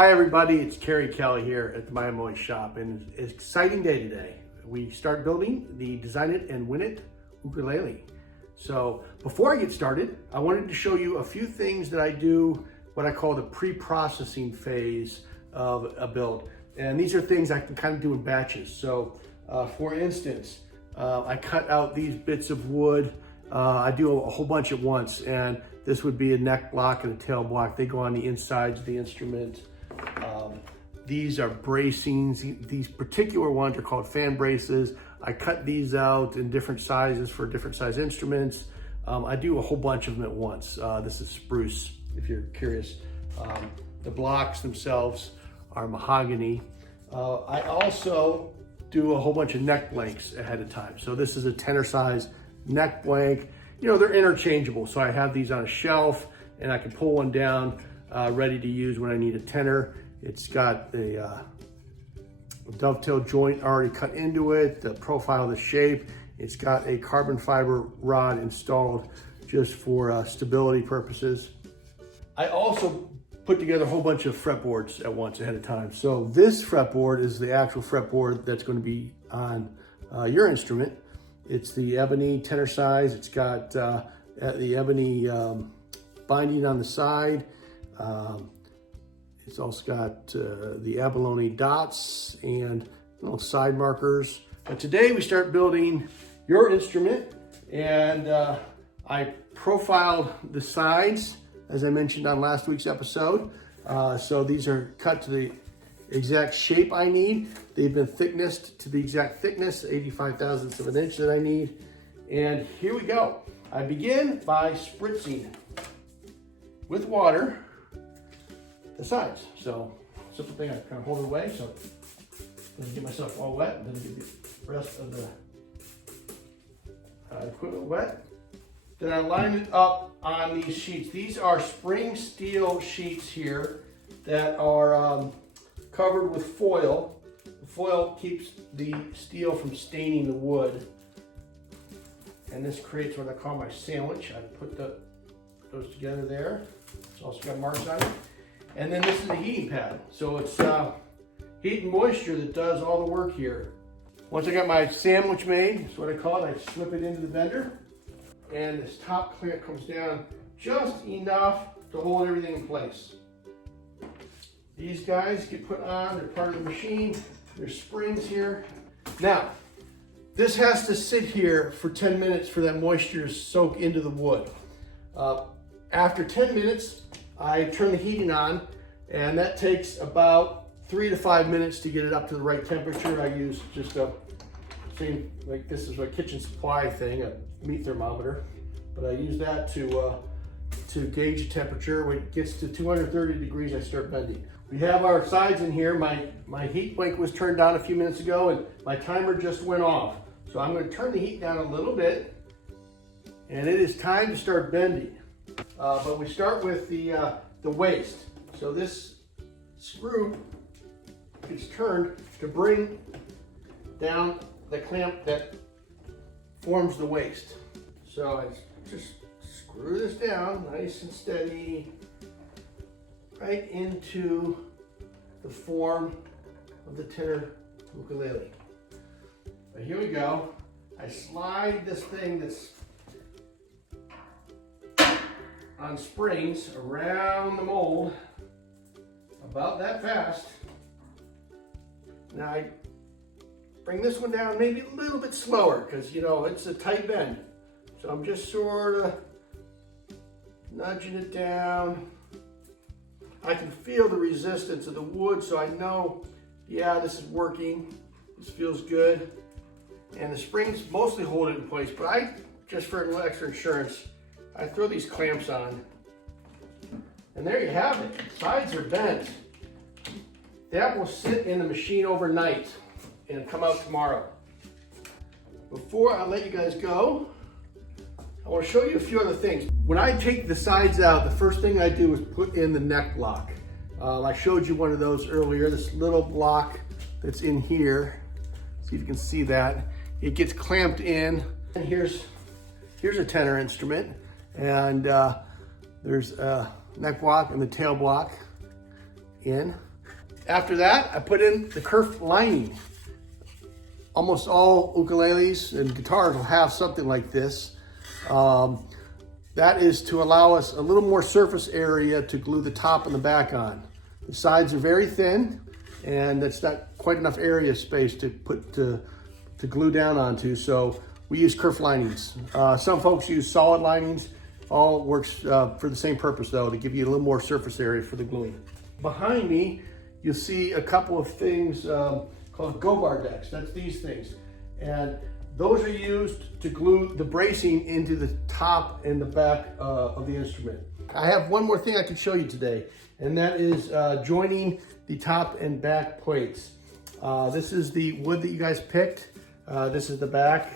Hi everybody, it's Kerry Kelly here at the Mya-Moe shop, and it's an exciting day today. We start building the Design It and Win It ukulele. So before I get started, I wanted to show you a few things that I do, what I call the pre-processing phase of a build. And these are things I can kind of do in batches. So for instance, I cut out these bits of wood. I do a whole bunch at once, and this would be a neck block and a tail block. They go on the insides of the instrument. These are bracings. These particular ones are called fan braces. I cut these out in different sizes for different size instruments. I do a whole bunch of them at once. This is spruce, if you're curious. The blocks themselves are mahogany. I also do a whole bunch of neck blanks ahead of time. So this is a tenor size neck blank. You know, they're interchangeable. So I have these on a shelf and I can pull one down ready to use when I need a tenor. It's got a dovetail joint already cut into it, the profile, the shape. It's got a carbon fiber rod installed just for stability purposes. I also put together a whole bunch of fretboards at once ahead of time. So this fretboard is the actual fretboard that's going to be on your instrument. It's the ebony tenor size. It's got the ebony binding on the side. It's also got the abalone dots and little side markers. But today we start building your instrument, and I profiled the sides, as I mentioned on last week's episode. So these are cut to the exact shape I need. They've been thicknessed to the exact thickness, 85 thousandths of an inch that I need. And here we go. I begin by spritzing with water the sides. So simple thing, I kind of hold it away so I doesn't get myself all wet, and then get the rest of the equipment wet. Then I line it up on these sheets. These are spring steel sheets here that are covered with foil. The foil keeps the steel from staining the wood. And this creates what I call my sandwich. I put those together there. It's also got marks on it. And then this is a heating pad. So it's heat and moisture that does all the work here. Once I got my sandwich made, that's what I call it, I slip it into the bender. And this top clamp comes down just enough to hold everything in place. These guys get put on, they're part of the machine. There's springs here. Now, this has to sit here for 10 minutes for that moisture to soak into the wood. After 10 minutes, I turn the heating on, and that takes about 3 to 5 minutes to get it up to the right temperature. I use just a same, like this is a kitchen supply thing, a meat thermometer, but I use that to gauge the temperature. When it gets to 230 degrees, I start bending. We have our sides in here. My heat blank was turned down a few minutes ago, and my timer just went off. So I'm going to turn the heat down a little bit, and it is time to start bending. But we start with the waist. So this screw is turned to bring down the clamp that forms the waist. So I just screw this down nice and steady right into the form of the tenor ukulele. But here we go. I slide this thing that's on springs around the mold about that fast. Now I bring this one down maybe a little bit slower because, you know, it's a tight bend. So I'm just sort of nudging it down. I can feel the resistance of the wood, so I know, yeah, this is working. This feels good. And the springs mostly hold it in place, but I, just for a little extra insurance, I throw these clamps on, and there you have it. Sides are bent. That will sit in the machine overnight and come out tomorrow. Before I let you guys go, I want to show you a few other things. When I take the sides out, the first thing I do is put in the neck block. I showed you one of those earlier, this little block that's in here. See if you can see that. It gets clamped in, and here's a tenor instrument, and there's a neck block and the tail block in. After that, I put in the kerf lining. Almost all ukuleles and guitars will have something like this. That is to allow us a little more surface area to glue the top and the back on. The sides are very thin, and it's not quite enough area space to put to glue down onto, so we use kerf linings. Some folks use solid linings. All works for the same purpose though, to give you a little more surface area for the gluing. Behind me, you'll see a couple of things called go-bar decks. That's these things. And those are used to glue the bracing into the top and the back of the instrument. I have one more thing I can show you today, and that is joining the top and back plates. This is the wood that you guys picked. This is the back,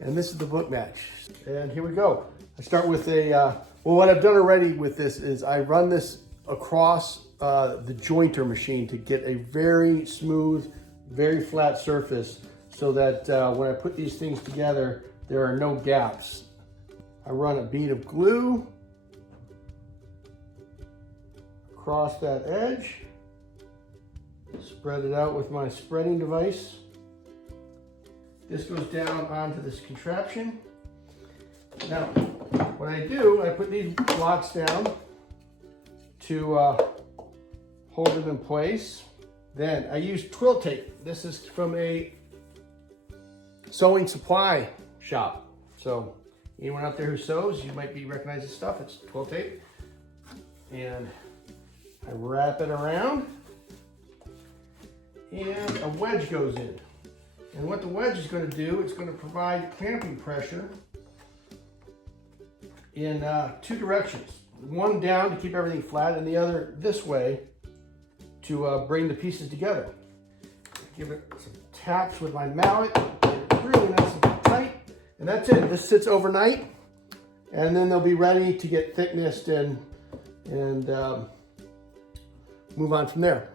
and this is the book match. And here we go. I start with well, what I've done already with this is I run this across the jointer machine to get a very smooth, very flat surface, so that when I put these things together, there are no gaps. I run a bead of glue across that edge, spread it out with my spreading device. This goes down onto this contraption. Now, what I do, I put these blocks down to hold it in place. Then I use twill tape. This is from a sewing supply shop. So anyone out there who sews, you might recognize this stuff. It's twill tape. And I wrap it around, and a wedge goes in. And what the wedge is going to do, it's going to provide clamping pressure in two directions. One down to keep everything flat, and the other this way to bring the pieces together. Give it some taps with my mallet, get it really nice and tight, and that's it. This sits overnight, and then they'll be ready to get thicknessed and move on from there.